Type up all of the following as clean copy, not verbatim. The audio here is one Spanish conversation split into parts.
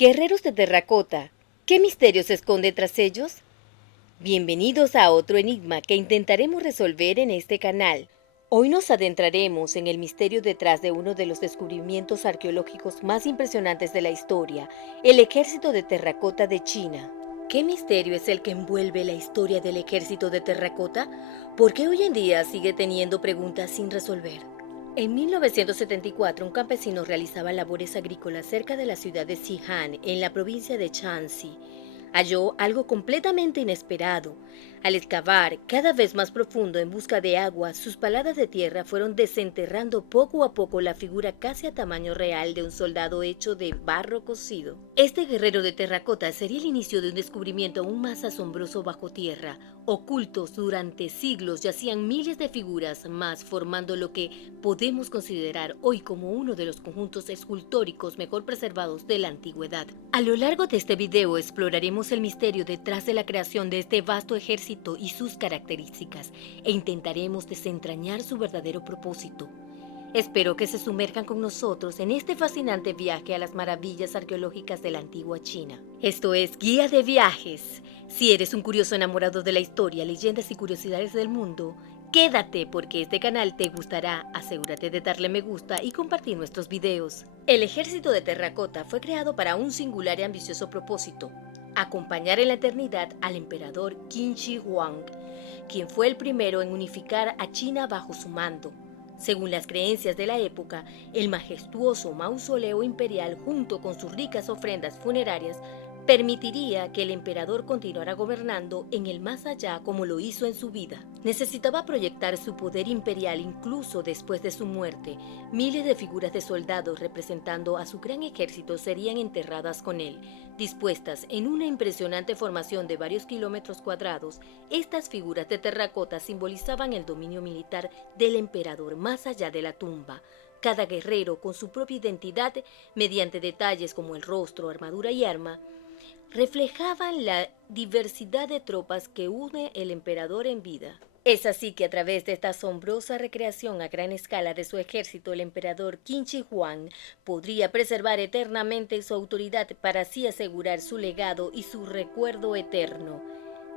Guerreros de terracota, ¿qué misterio se esconde tras ellos? Bienvenidos a otro enigma que intentaremos resolver en este canal. Hoy nos adentraremos en el misterio detrás de uno de los descubrimientos arqueológicos más impresionantes de la historia, el ejército de terracota de China. ¿Qué misterio es el que envuelve la historia del ejército de terracota? ¿Por qué hoy en día sigue teniendo preguntas sin resolver? En 1974, un campesino realizaba labores agrícolas cerca de la ciudad de Xi'an, en la provincia de Shanxi. Halló algo completamente inesperado. Al excavar cada vez más profundo en busca de agua, sus paladas de tierra fueron desenterrando poco a poco la figura casi a tamaño real de un soldado hecho de barro cocido. Este guerrero de terracota sería el inicio de un descubrimiento aún más asombroso bajo tierra. Ocultos durante siglos yacían miles de figuras más, formando lo que podemos considerar hoy como uno de los conjuntos escultóricos mejor preservados de la antigüedad. A lo largo de este video exploraremos el misterio detrás de la creación de este vasto ejército y sus características, e intentaremos desentrañar su verdadero propósito. Espero que se sumerjan con nosotros en este fascinante viaje a las maravillas arqueológicas de la antigua China. Esto es Guía de Viajes. Si eres un curioso enamorado de la historia, leyendas y curiosidades del mundo, quédate porque este canal te gustará. Asegúrate de darle me gusta y compartir nuestros videos. El ejército de terracota fue creado para un singular y ambicioso propósito: acompañar en la eternidad al emperador Qin Shi Huang, quien fue el primero en unificar a China bajo su mando. Según las creencias de la época, el majestuoso mausoleo imperial, junto con sus ricas ofrendas funerarias, permitiría que el emperador continuara gobernando en el más allá como lo hizo en su vida. Necesitaba proyectar su poder imperial incluso después de su muerte. Miles de figuras de soldados representando a su gran ejército serían enterradas con él. Dispuestas en una impresionante formación de varios kilómetros cuadrados, estas figuras de terracota simbolizaban el dominio militar del emperador más allá de la tumba. Cada guerrero, con su propia identidad, mediante detalles como el rostro, armadura y arma, reflejaban la diversidad de tropas que une el emperador en vida. Es así que a través de esta asombrosa recreación a gran escala de su ejército, el emperador Qin Shi Huang podría preservar eternamente su autoridad para así asegurar su legado y su recuerdo eterno.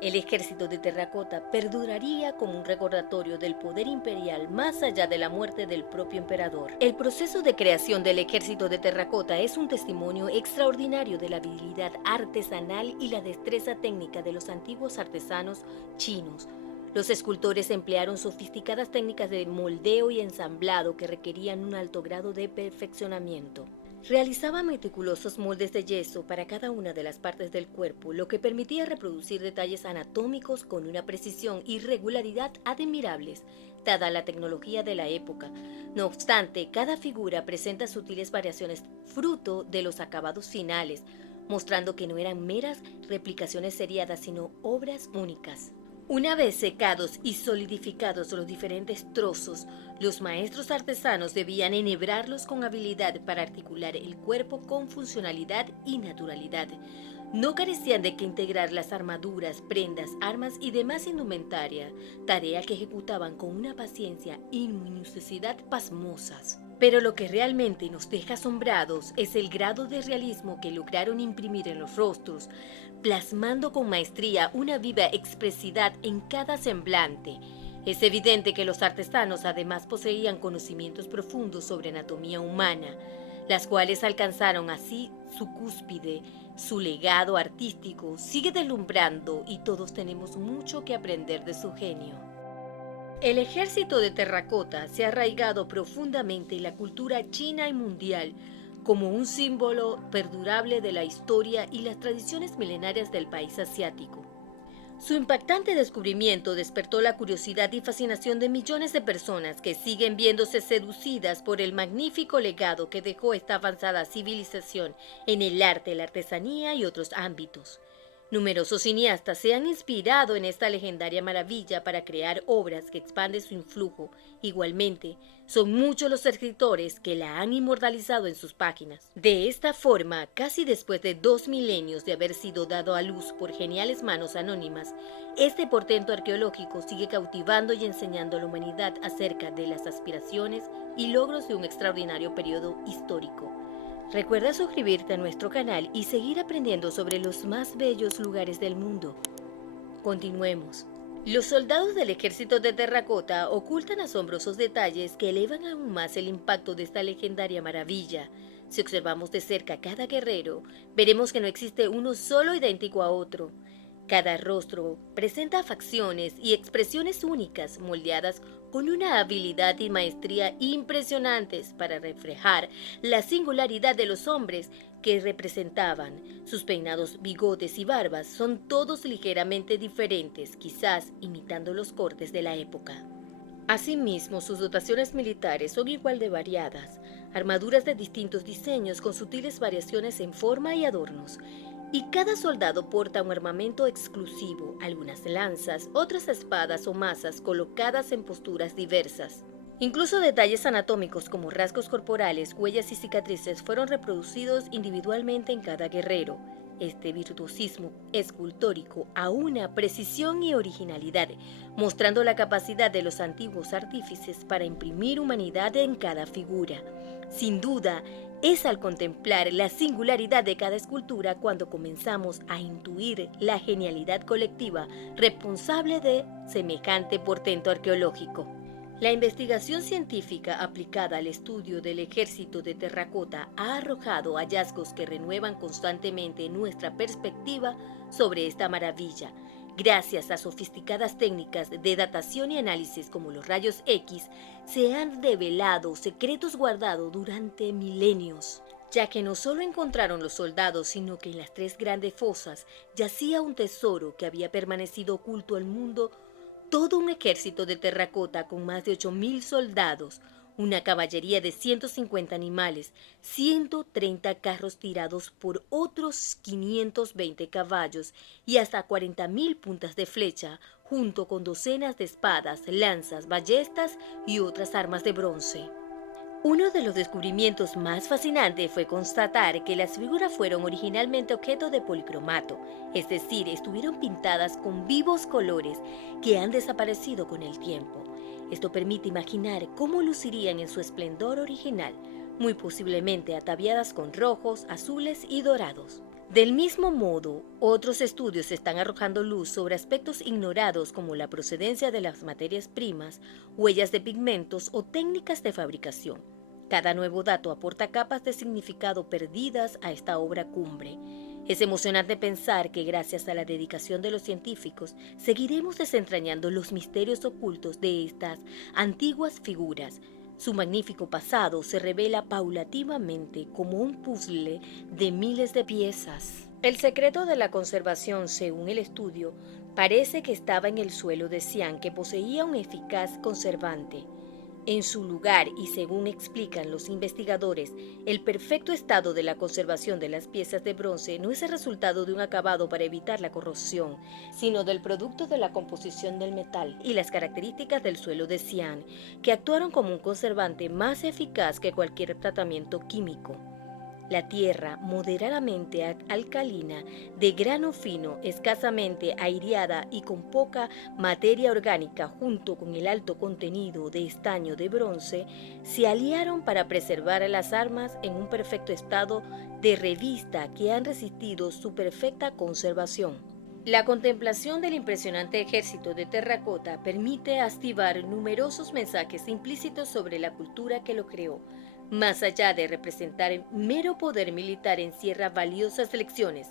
El ejército de terracota perduraría como un recordatorio del poder imperial más allá de la muerte del propio emperador. El proceso de creación del ejército de terracota es un testimonio extraordinario de la habilidad artesanal y la destreza técnica de los antiguos artesanos chinos. Los escultores emplearon sofisticadas técnicas de moldeo y ensamblado que requerían un alto grado de perfeccionamiento. Realizaba meticulosos moldes de yeso para cada una de las partes del cuerpo, lo que permitía reproducir detalles anatómicos con una precisión y regularidad admirables, dada la tecnología de la época. No obstante, cada figura presenta sutiles variaciones fruto de los acabados finales, mostrando que no eran meras replicaciones seriadas, sino obras únicas. Una vez secados y solidificados los diferentes trozos, los maestros artesanos debían enhebrarlos con habilidad para articular el cuerpo con funcionalidad y naturalidad. No carecían de que integrar las armaduras, prendas, armas y demás indumentaria, tarea que ejecutaban con una paciencia y minuciosidad pasmosas. Pero lo que realmente nos deja asombrados es el grado de realismo que lograron imprimir en los rostros, plasmando con maestría una viva expresividad en cada semblante. Es evidente que los artesanos además poseían conocimientos profundos sobre anatomía humana, las cuales alcanzaron así su cúspide. Su legado artístico sigue deslumbrando y todos tenemos mucho que aprender de su genio. El ejército de terracota se ha arraigado profundamente en la cultura china y mundial como un símbolo perdurable de la historia y las tradiciones milenarias del país asiático. Su impactante descubrimiento despertó la curiosidad y fascinación de millones de personas que siguen viéndose seducidas por el magnífico legado que dejó esta avanzada civilización en el arte, la artesanía y otros ámbitos. Numerosos cineastas se han inspirado en esta legendaria maravilla para crear obras que expanden su influjo. Igualmente, son muchos los escritores que la han inmortalizado en sus páginas. De esta forma, casi después de 2 milenios de haber sido dado a luz por geniales manos anónimas, este portento arqueológico sigue cautivando y enseñando a la humanidad acerca de las aspiraciones y logros de un extraordinario periodo histórico. Recuerda suscribirte a nuestro canal y seguir aprendiendo sobre los más bellos lugares del mundo. Continuemos. Los soldados del ejército de terracota ocultan asombrosos detalles que elevan aún más el impacto de esta legendaria maravilla. Si observamos de cerca cada guerrero, veremos que no existe uno solo idéntico a otro. Cada rostro presenta facciones y expresiones únicas, moldeadas con una habilidad y maestría impresionantes para reflejar la singularidad de los hombres que representaban. Sus peinados, bigotes y barbas son todos ligeramente diferentes, quizás imitando los cortes de la época. Asimismo, sus dotaciones militares son igual de variadas, armaduras de distintos diseños con sutiles variaciones en forma y adornos. Y cada soldado porta un armamento exclusivo, algunas lanzas, otras espadas o mazas colocadas en posturas diversas. Incluso detalles anatómicos como rasgos corporales, huellas y cicatrices fueron reproducidos individualmente en cada guerrero. Este virtuosismo escultórico aúna precisión y originalidad, mostrando la capacidad de los antiguos artífices para imprimir humanidad en cada figura. Sin duda, es al contemplar la singularidad de cada escultura cuando comenzamos a intuir la genialidad colectiva responsable de semejante portento arqueológico. La investigación científica aplicada al estudio del ejército de terracota ha arrojado hallazgos que renuevan constantemente nuestra perspectiva sobre esta maravilla. Gracias a sofisticadas técnicas de datación y análisis como los rayos X, se han revelado secretos guardados durante milenios, ya que no solo encontraron los soldados, sino que en las tres grandes fosas yacía un tesoro que había permanecido oculto al mundo. Todo un ejército de terracota con más de 8.000 soldados, una caballería de 150 animales, 130 carros tirados por otros 520 caballos y hasta 40.000 puntas de flecha, junto con docenas de espadas, lanzas, ballestas y otras armas de bronce. Uno de los descubrimientos más fascinantes fue constatar que las figuras fueron originalmente objeto de policromato, es decir, estuvieron pintadas con vivos colores que han desaparecido con el tiempo. Esto permite imaginar cómo lucirían en su esplendor original, muy posiblemente ataviadas con rojos, azules y dorados. Del mismo modo, otros estudios están arrojando luz sobre aspectos ignorados como la procedencia de las materias primas, huellas de pigmentos o técnicas de fabricación. Cada nuevo dato aporta capas de significado perdidas a esta obra cumbre. Es emocionante pensar que gracias a la dedicación de los científicos seguiremos desentrañando los misterios ocultos de estas antiguas figuras. Su magnífico pasado se revela paulativamente como un puzzle de miles de piezas. El secreto de la conservación, según el estudio, parece que estaba en el suelo de cian, que poseía un eficaz conservante. En su lugar, y según explican los investigadores, el perfecto estado de la conservación de las piezas de bronce no es el resultado de un acabado para evitar la corrosión, sino del producto de la composición del metal y las características del suelo de cian, que actuaron como un conservante más eficaz que cualquier tratamiento químico. La tierra, moderadamente alcalina, de grano fino, escasamente aireada y con poca materia orgánica, junto con el alto contenido de estaño de bronce, se aliaron para preservar las armas en un perfecto estado de revista que han resistido su perfecta conservación. La contemplación del impresionante ejército de terracota permite activar numerosos mensajes implícitos sobre la cultura que lo creó. Más allá de representar mero poder militar, encierra valiosas lecciones.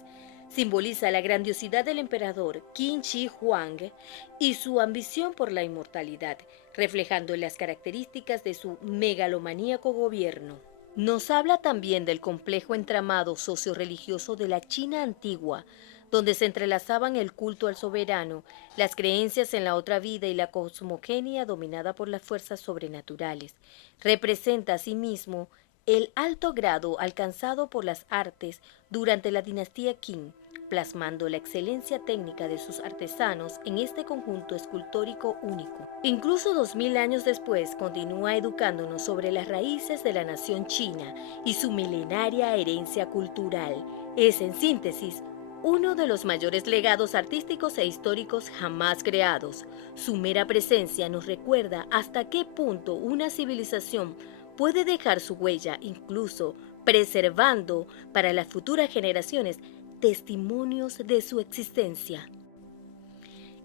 Simboliza la grandiosidad del emperador Qin Shi Huang y su ambición por la inmortalidad, reflejando las características de su megalomaníaco gobierno. Nos habla también del complejo entramado socio-religioso de la China antigua, donde se entrelazaban el culto al soberano, las creencias en la otra vida y la cosmogenia dominada por las fuerzas sobrenaturales. Representa asimismo el alto grado alcanzado por las artes durante la dinastía Qin, plasmando la excelencia técnica de sus artesanos en este conjunto escultórico único. Incluso 2000 años después, continúa educándonos sobre las raíces de la nación china y su milenaria herencia cultural. Es, en síntesis, uno de los mayores legados artísticos e históricos jamás creados. Su mera presencia nos recuerda hasta qué punto una civilización puede dejar su huella incluso preservando para las futuras generaciones testimonios de su existencia.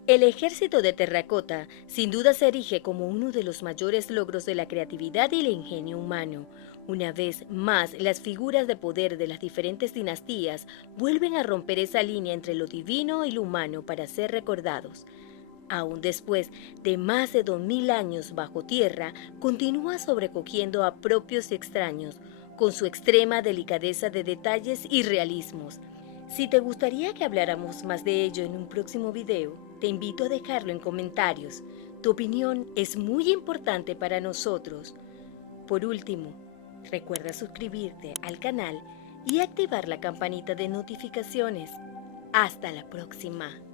El ejército de terracota sin duda se erige como uno de los mayores logros de la creatividad y el ingenio humano. Una vez más, las figuras de poder de las diferentes dinastías vuelven a romper esa línea entre lo divino y lo humano para ser recordados. Aún después de más de 2000 años bajo tierra, continúa sobrecogiendo a propios y extraños, con su extrema delicadeza de detalles y realismos. Si te gustaría que habláramos más de ello en un próximo video, te invito a dejarlo en comentarios. Tu opinión es muy importante para nosotros. Por último, recuerda suscribirte al canal y activar la campanita de notificaciones. Hasta la próxima.